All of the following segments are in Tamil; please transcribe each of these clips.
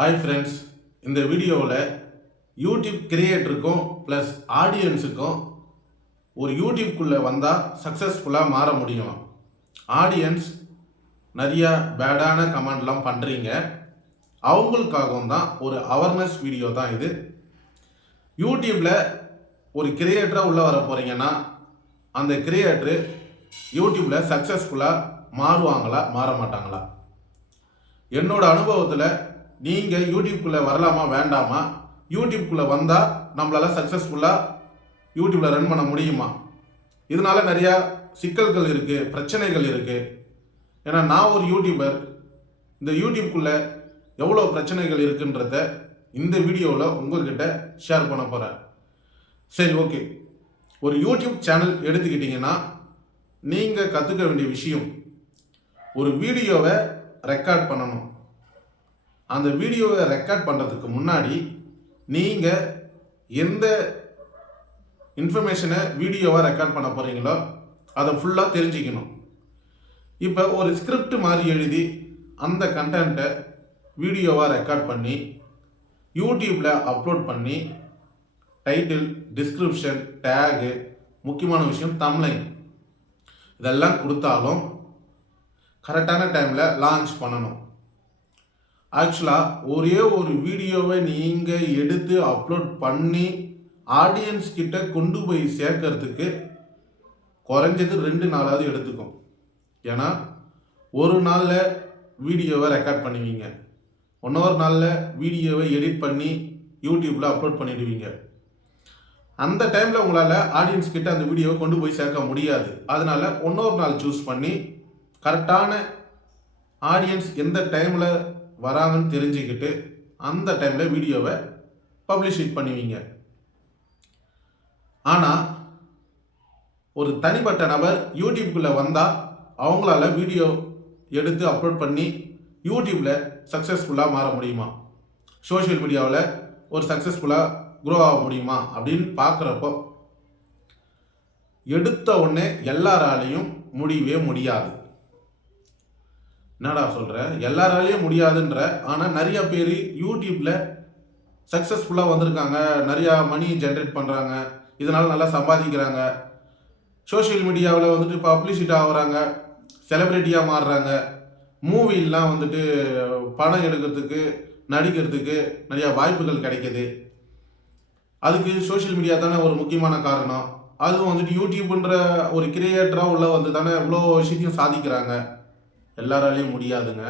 ஹாய் ஃப்ரெண்ட்ஸ், இந்த வீடியோவில் யூடியூப் கிரியேட்டருக்கும் ப்ளஸ் ஆடியன்ஸுக்கும் ஒரு யூடியூப்குள்ளே வந்தால் சக்ஸஸ்ஃபுல்லாக மாற முடியும். ஆடியன்ஸ் நிறையா பேடான கமெண்ட்லாம் பண்ணுறீங்க, அவங்களுக்காகவும் தான் ஒரு அவேர்னஸ் வீடியோ தான் இது. யூடியூப்பில் ஒரு கிரியேட்டராக உள்ளே வர போகிறீங்கன்னா அந்த கிரியேட்டரு யூடியூப்பில் சக்ஸஸ்ஃபுல்லாக மாறுவாங்களா மாற மாட்டாங்களா? என்னோட அனுபவத்தில் நீங்கள் யூடியூப்குள்ளே வரலாமா வேண்டாமா, யூடியூப்குள்ளே வந்தால் நம்மளால் சக்ஸஸ்ஃபுல்லாக யூடியூப்பில் ரன் பண்ண முடியுமா? இதனால் நிறையா சிக்கல்கள் இருக்குது, பிரச்சனைகள் இருக்குது. ஏன்னா நான் ஒரு யூடியூபர், இந்த யூடியூப்குள்ளே எவ்வளோ பிரச்சனைகள் இருக்குன்றத இந்த வீடியோவில் உங்கள்கிட்ட ஷேர் பண்ண போகிறேன். சரி, ஓகே. ஒரு யூடியூப் சேனல் எடுத்துக்கிட்டிங்கன்னா நீங்கள் கற்றுக்க வேண்டிய விஷயம், ஒரு வீடியோவை ரெக்கார்ட் பண்ணணும். அந்த வீடியோவை ரெக்கார்ட் பண்ணுறதுக்கு முன்னாடி நீங்கள் எந்த இன்ஃபர்மேஷனை வீடியோவாக ரெக்கார்ட் பண்ண போகிறீங்களோ அதை ஃபுல்லாக தெரிஞ்சுக்கணும். இப்போ ஒரு ஸ்கிரிப்ட் மாதிரி எழுதி அந்த கண்டென்ட்டை வீடியோவாக ரெக்கார்ட் பண்ணி யூடியூப்பில் அப்லோட் பண்ணி டைட்டில், டிஸ்கிரிப்ஷன், டேகு, முக்கியமான விஷயம் தம்ப்லைன் இதெல்லாம் கொடுத்தாலும் கரெக்டான டைமில் லான்ச் பண்ணணும். ஆக்சுவலாக ஒரே ஒரு வீடியோவை நீங்கள் எடுத்து அப்லோட் பண்ணி ஆடியன்ஸ் கிட்ட கொண்டு போய் சேர்க்கறதுக்கு குறைஞ்சது 2 நாளாவது எடுத்துக்கும். ஏன்னா ஒரு நாளில் வீடியோவை ரெக்கார்ட் பண்ணுவீங்க, இன்னொரு நாளில் வீடியோவை எடிட் பண்ணி யூடியூப்பில் அப்லோட் பண்ணிடுவீங்க. அந்த டைமில் உங்களால் ஆடியன்ஸ் கிட்ட அந்த வீடியோவை கொண்டு போய் சேர்க்க முடியாது. அதனால் இன்னொரு நாள் சூஸ் பண்ணி கரெக்டான ஆடியன்ஸ் எந்த டைமில் வராங்கன்னு தெரிஞ்சுக்கிட்டு அந்த டைமில் வீடியோவை பப்ளிஷ் பண்ணுவீங்க. ஆனால் ஒரு தனிப்பட்ட நபர் யூடியூப்குள்ளே வந்தால் அவங்களால வீடியோ எடுத்து அப்லோட் பண்ணி யூடியூப்பில் சக்ஸஸ்ஃபுல்லாக மாற முடியுமா, சோஷியல் மீடியாவில் ஒரு சக்ஸஸ்ஃபுல்லாக க்ரோ ஆக முடியுமா அப்படின்னு பார்க்குறப்போ எடுத்த உடனே எல்லாராலையும் முடியவே முடியாது. என்னடா சொல்கிற, எல்லாராலையும் முடியாதுன்ற? ஆனால் நிறையா பேர் யூடியூப்பில் சக்ஸஸ்ஃபுல்லாக வந்திருக்காங்க, நிறையா மணி ஜென்ரேட் பண்ணுறாங்க, இதனால் நல்லா சம்பாதிக்கிறாங்க, சோஷியல் மீடியாவில் வந்துட்டு பப்ளிசிட்டி ஆகுறாங்க, செலிப்ரிட்டியாக மாறுறாங்க, மூவிலாம் வந்துட்டு படம் எடுக்கிறதுக்கு, நடிக்கிறதுக்கு நிறையா வாய்ப்புகள் கிடைக்கிது. அதுக்கு சோஷியல் மீடியா தானே ஒரு முக்கியமான காரணம். அதுவும் வந்துட்டு யூடியூப்ன்ற ஒரு கிரியேட்டராக உள்ள வந்து தானே இவ்வளோ விஷயத்தையும் சாதிக்கிறாங்க. எல்லாராலையும் முடியாதுங்க.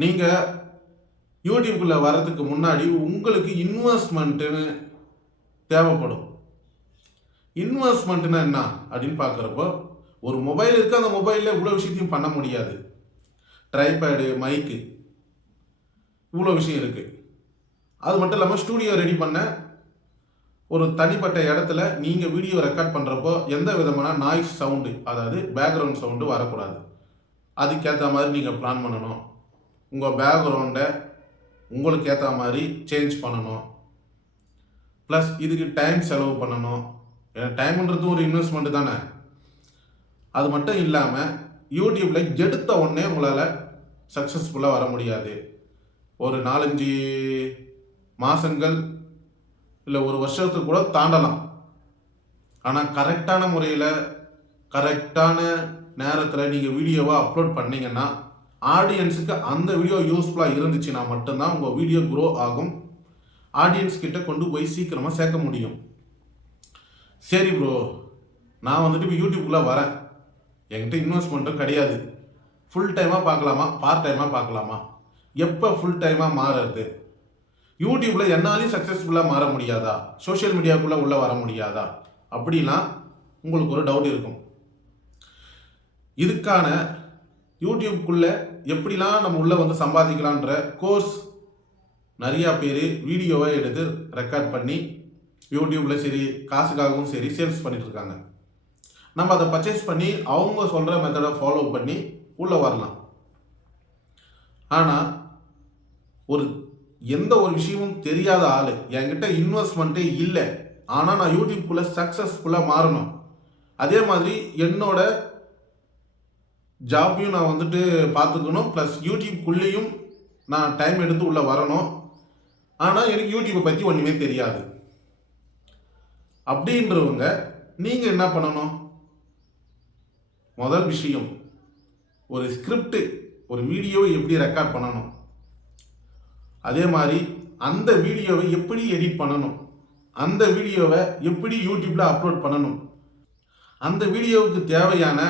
நீங்கள் யூடியூப்குள்ளே வர்றதுக்கு முன்னாடி உங்களுக்கு இன்வெஸ்ட்மெண்ட்டுன்னு தேவைப்படும். இன்வெஸ்ட்மெண்ட்னா என்ன அப்படின்னு பார்க்குறப்போ, ஒரு மொபைல் இருக்குது, அந்த மொபைலில் இவ்வளோ விஷயத்தையும் பண்ண முடியாது. ட்ரைபேடு, மைக்கு, இவ்வளோ விஷயம் இருக்குது. அது மட்டும் இல்லாமல் ஸ்டூடியோ ரெடி பண்ண ஒரு தனிப்பட்ட இடத்துல நீங்கள் வீடியோ ரெக்கார்ட் பண்ணுறப்போ எந்த விதமான நாய்ஸ் சவுண்டு, அதாவது பேக்ரவுண்ட் சவுண்டு வரக்கூடாது. அதுக்கேற்ற மாதிரி நீங்கள் பிளான் பண்ணணும். உங்கள் பேக்ரவுண்டை உங்களுக்கு ஏற்ற மாதிரி சேஞ்ச் பண்ணணும். ப்ளஸ் இதுக்கு டைம் செலவு பண்ணணும். ஏன்னா டைம்ன்றது ஒரு இன்வெஸ்ட்மெண்ட்டு தானே. அது மட்டும் இல்லாமல் யூடியூப்பில் எடுத்த உடனே உங்களால் சக்ஸஸ்ஃபுல்லாக வர முடியாது. ஒரு 4-5 மாதங்கள் இல்லை ஒரு வருஷத்துக்கு கூட தாண்டலாம். ஆனால் கரெக்டான முறையில் கரெக்டான நேரத்தில் நீங்கள் வீடியோவை அப்லோட் பண்ணிங்கன்னா ஆடியன்ஸுக்கு அந்த வீடியோ யூஸ்ஃபுல்லாக இருந்துச்சுன்னா மட்டும்தான் உங்கள் வீடியோ க்ரோ ஆகும், ஆடியன்ஸ் கிட்ட கொண்டு போய் சீக்கிரமாக சேர்க்க முடியும். சரி ப்ரோ, நான் வந்துட்டு இப்போ யூடியூப்குள்ளே வரேன், என்கிட்ட இன்வெஸ்ட்மெண்ட்டும் கிடையாது, ஃபுல் டைமாக பார்க்கலாமா பார்ட் டைமாக பார்க்கலாமா, எப்போ ஃபுல் டைமாக மாறுறது, யூடியூப்பில் என்னாலையும் சக்ஸஸ்ஃபுல்லாக மாற முடியாதா, சோஷியல் மீடியாவுக்குள்ளே உள்ளே வர முடியாதா அப்படின்னா உங்களுக்கு ஒரு டவுட் இருக்கும். இதுக்கான யூடியூப்குள்ளே எப்படிலாம் நம்ம உள்ளே வந்து சம்பாதிக்கலான்ற கோர்ஸ் நிறையா பேர் வீடியோவை எடுத்து ரெக்கார்ட் பண்ணி யூடியூப்பில் சரி காசுக்காகவும் சரி சேல்ஸ் பண்ணிட்டு இருக்காங்க. நம்ம அதை பர்ச்சேஸ் பண்ணி அவங்க சொல்கிற மெத்தடை ஃபாலோ பண்ணி உள்ளே வரலாம். ஆனால் எந்த ஒரு விஷயமும் தெரியாத ஆள், என்கிட்ட இன்வெஸ்ட்மெண்ட்டே இல்லை, ஆனால் நான் யூடியூப்குள்ளே சக்ஸஸ்ஃபுல்லாக மாறணும், அதே மாதிரி என்னோட ஜாப்பையும் நான் வந்துட்டு பார்த்துக்கணும், ப்ளஸ் யூடியூப்குள்ளேயும் நான் டைம் எடுத்து உள்ளே வரணும், ஆனால் எனக்கு யூடியூப்பை பற்றி ஒன்றுமே தெரியாது அப்படின்றவங்க நீங்கள் என்ன பண்ணணும்? முதல் விஷயம், ஒரு ஸ்கிரிப்ட், ஒரு வீடியோவை எப்படி ரெக்கார்ட் பண்ணணும், அதே மாதிரி அந்த வீடியோவை எப்படி எடிட் பண்ணணும், அந்த வீடியோவை எப்படி யூடியூப்பில் அப்லோட் பண்ணணும், அந்த வீடியோவுக்கு தேவையான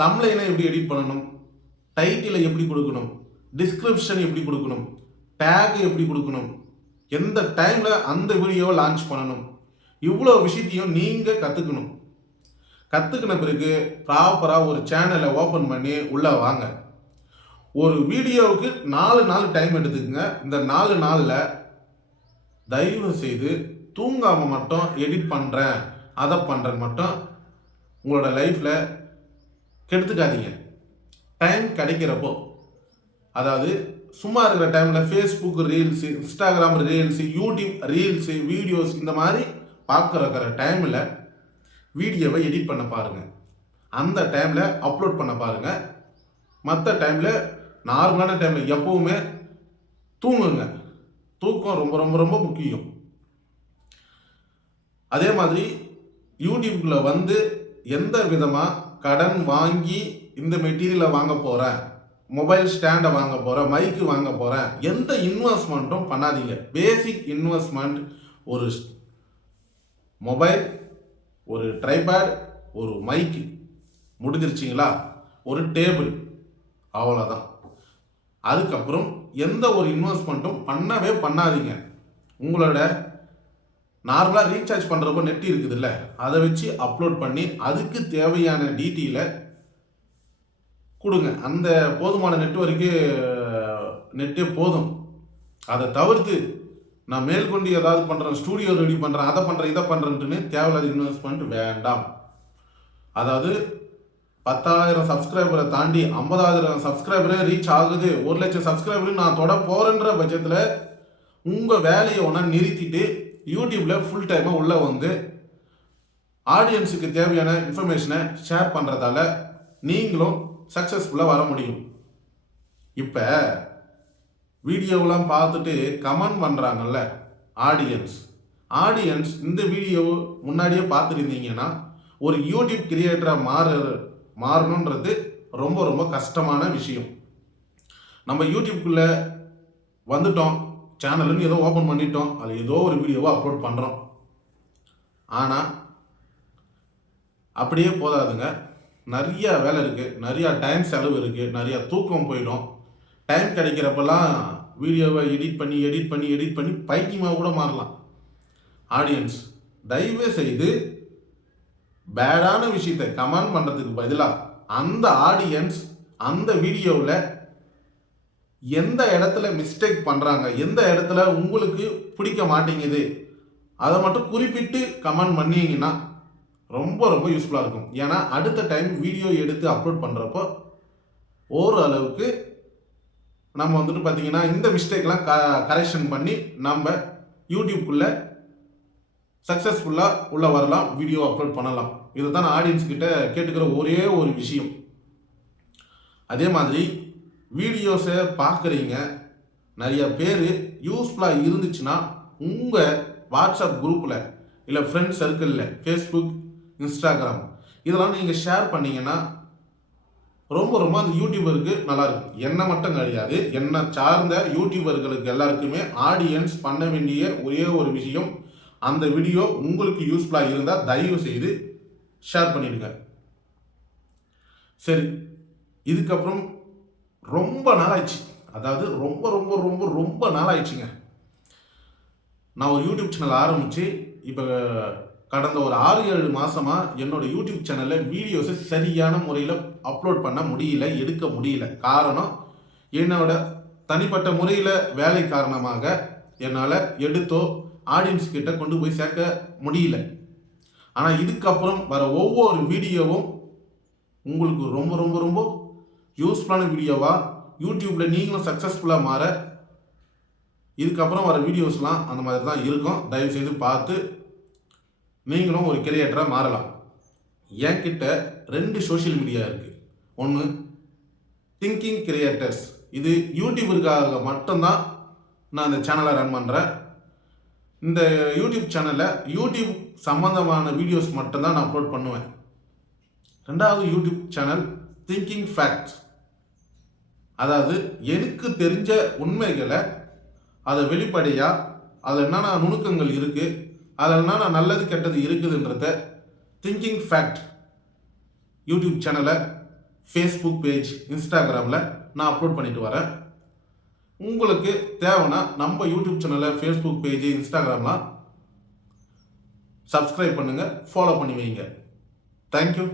தம்ப்லைனை எப்படி எடிட் பண்ணணும், டைட்டிலை எப்படி கொடுக்கணும், டிஸ்கிரிப்ஷன் எப்படி கொடுக்கணும், டேக் எப்படி கொடுக்கணும், எந்த டைமில் அந்த வீடியோவை லான்ச் பண்ணணும், இவ்வளோ விஷயத்தையும் நீங்கள் கற்றுக்கணும். கற்றுக்கின பிறகு ப்ராப்பராக ஒரு சேனலை ஓப்பன் பண்ணி உள்ளே வாங்க. ஒரு வீடியோவுக்கு 4 நாள் டைம் எடுத்துக்கங்க. இந்த 4 நாளில் தயவு செய்து தூங்காமல் மட்டும் எடிட் பண்ணுறேன், அதை பண்ணுறேன் மட்டும் உங்களோட லைஃப்பில் கெடுத்துக்காதீங்க. டைம் கிடைக்கிறப்போ, அதாவது சும்மா இருக்கிற டைமில் Facebook reels, Instagram reels, YouTube reels, videos இந்த மாதிரி பார்க்குற டைமில் வீடியோவை எடிட் பண்ண பாருங்கள். அந்த டைமில் அப்லோட் பண்ண பாருங்கள். மற்ற டைமில், நார்மலான டைமில் எப்போவுமே தூங்குங்க. தூக்கம் ரொம்ப ரொம்ப ரொம்ப முக்கியம். அதே மாதிரி யூடியூப்குள்ளே வந்து எந்த விதமாக கடன் வாங்கி இந்த மெட்டீரியலை வாங்க போகிறேன், மொபைல் ஸ்டாண்டை வாங்க போகிறேன், மைக்கு வாங்க போகிறேன், எந்த இன்வெஸ்ட்மெண்ட்டும் பண்ணாதீங்க. பேசிக் இன்வெஸ்ட்மெண்ட், ஒரு மொபைல், ஒரு ட்ரைபேட், ஒரு மைக்கு, முடிஞ்சிருச்சிங்களா? ஒரு டேபிள், அவ்வளோதான். அதுக்கப்புறம் எந்த ஒரு இன்வெஸ்ட்மெண்ட்டும் பண்ணவே பண்ணாதீங்க. உங்களோட நார்மலாக ரீசார்ஜ் பண்ணுறப்போ நெட் இருக்குதுல்ல, அதை வச்சு அப்லோட் பண்ணி அதுக்கு தேவையான டீட்டெயிலை கொடுங்க. அந்த போதுமான நெட்வொர்க்கு நெட்டே போதும். அதை தவிர்த்து நான் மேற்கொண்டு ஏதாவது பண்ணுறேன், ஸ்டூடியோ ரெடி பண்ணுறேன், அதை பண்ணுறேன், இதை பண்ணுறேன்ட்டுன்னு தேவையில்லாத இன்வெஸ்ட்மெண்ட் வேண்டாம். அதாவது 10,000 சப்ஸ்கிரைபரை தாண்டி 50,000 சப்ஸ்கிரைபரே ரீச் ஆகுது, 1,00,000 சப்ஸ்கிரைபரு நான் தொட போகிறேன்ற பட்சத்தில் உங்கள் வேலையை ஒன்றா நிறுத்திட்டு யூடியூப்பில் ஃபுல் டைமாக உள்ளே வந்து ஆடியன்ஸுக்கு தேவையான இன்ஃபர்மேஷனை ஷேர் பண்ணுறதால நீங்களும் சக்ஸஸ்ஃபுல்லாக வர முடியும். இப்போ வீடியோவெலாம் பார்த்துட்டு கமெண்ட் பண்ணுறாங்கல்ல ஆடியன்ஸ் இந்த வீடியோ முன்னாடியே பார்த்துருந்தீங்கன்னா ஒரு யூடியூப் கிரியேட்டராக மாறணுன்றது ரொம்ப ரொம்ப கஷ்டமான விஷயம். நம்ம யூடியூப்குள்ளே வந்துட்டோம், சேனல்னு ஏதோ ஓப்பன் பண்ணிட்டோம், அது ஏதோ ஒரு வீடியோவை அப்லோட் பண்ணுறோம். ஆனால் அப்படியே போதாதுங்க. நிறைய வேலை இருக்குது, நிறையா டைம் செலவு இருக்குது, நிறையா தூக்கம் போயிடும். டைம் கிடைக்கிறப்பெல்லாம் வீடியோவை எடிட் பண்ணி பைத்தியமாக கூட மாறலாம். ஆடியன்ஸ் தயவு செய்து பேடான விஷயத்தை கமெண்ட் பண்ணுறதுக்கு பதிலாக அந்த ஆடியன்ஸ் அந்த வீடியோவில் எந்த இடத்துல மிஸ்டேக் பண்ணுறாங்க, எந்த இடத்துல உங்களுக்கு பிடிக்க மாட்டேங்குது, அதை மட்டும் குறிப்பிட்டு கமெண்ட் பண்ணிங்கன்னா ரொம்ப ரொம்ப யூஸ்ஃபுல்லாக இருக்கும். ஏன்னா அடுத்த டைம் வீடியோ எடுத்து அப்லோட் பண்ணுறப்போ ஓரளவுக்கு நம்ம வந்துட்டு பார்த்திங்கன்னா இந்த மிஸ்டேக்லாம் கரெக்ஷன் பண்ணி நம்ம யூடியூப்குள்ளே சக்ஸஸ்ஃபுல்லாக உள்ளே வரலாம், வீடியோ அப்லோட் பண்ணலாம். இதை தான் ஆடியன்ஸ் கிட்ட கேட்டுக்கிற ஒரே ஒரு விஷயம். அதே மாதிரி வீடியோஸை பார்க்குறீங்க, நிறைய பேர் யூஸ்ஃபுல்லாக இருந்துச்சுன்னா உங்கள் வாட்ஸ்அப் குரூப்பில் இல்லை ஃப்ரெண்ட் சர்க்கிளில், ஃபேஸ்புக், இன்ஸ்டாகிராம் இதெல்லாம் நீங்கள் ஷேர் பண்ணிங்கன்னா ரொம்ப ரொம்ப அந்த யூடியூபருக்கு நல்லாயிருக்கும். என்ன மட்டும் கிடையாது, என்னை சார்ந்த யூடியூபர்களுக்கு எல்லாருக்குமே ஆடியன்ஸ் பண்ண வேண்டிய ஒரே ஒரு விஷயம், அந்த வீடியோ உங்களுக்கு யூஸ்ஃபுல்லாக இருந்தால் தயவு செய்து ஷேர் பண்ணிடுங்க. சரி, இதுக்கப்புறம் ரொம்ப நாள் ஆயிடுச்சு, அதாவது ரொம்ப ரொம்ப ரொம்ப ரொம்ப நாள் ஆயிடுச்சுங்க. நான் ஒரு யூடியூப் சேனல் ஆரம்பித்து இப்போ கடந்த ஒரு 6-7 மாதமாக என்னோட யூடியூப் சேனலில் வீடியோஸை சரியான முறையில் அப்லோட் பண்ண முடியல, எடுக்க முடியல. காரணம், என்னோட தனிப்பட்ட முறையில் வேலை காரணமாக என்னால் எடுத்தோ ஆடியன்ஸ் கிட்ட கொண்டு போய் சேர்க்க முடியல. ஆனால் இதுக்கப்புறம் வர ஒவ்வொரு வீடியோவும் உங்களுக்கு ரொம்ப ரொம்ப ரொம்ப யூஸ்ஃபுல்லான வீடியோவாக யூடியூப்பில் நீங்களும் சக்ஸஸ்ஃபுல்லாக மாற இதுக்கப்புறம் வர வீடியோஸ்லாம் அந்த மாதிரி தான் இருக்கும். தயவுசெய்து பார்த்து நீங்களும் ஒரு கிரியேட்டராக மாறலாம். என்கிட்ட 2 சோஷியல் மீடியா இருக்குது. ஒன்று திங்கிங் கிரியேட்டர்ஸ், இது யூடியூபிற்காக மட்டும்தான் நான் இந்த சேனலை ரன் பண்ணுறேன். இந்த யூடியூப் சேனலில் யூடியூப் சம்மந்தமான வீடியோஸ் மட்டும்தான் நான் அப்லோட் பண்ணுவேன். ரெண்டாவது யூடியூப் சேனல் திங்கிங் ஃபேக்ட்ஸ், அதாவது எனக்கு தெரிஞ்ச உண்மைகளை அதை வெளிப்படையாக அதில் என்னென்ன நுணுக்கங்கள் இருக்குது, அதில் என்னென்ன நல்லது கெட்டது இருக்குதுன்றத திங்கிங் ஃபேக்ட் யூடியூப் சேனலை ஃபேஸ்புக் பேஜ், இன்ஸ்டாகிராமில் நான் அப்லோட் பண்ணிட்டு வரேன். உங்களுக்கு தேவைன்னா நம்ம யூடியூப் சேனலை ஃபேஸ்புக் பேஜ், இன்ஸ்டாகிராம்லாம் சப்ஸ்கிரைப் பண்ணுங்கள், ஃபாலோ பண்ணி வைங்க. தேங்க்யூ.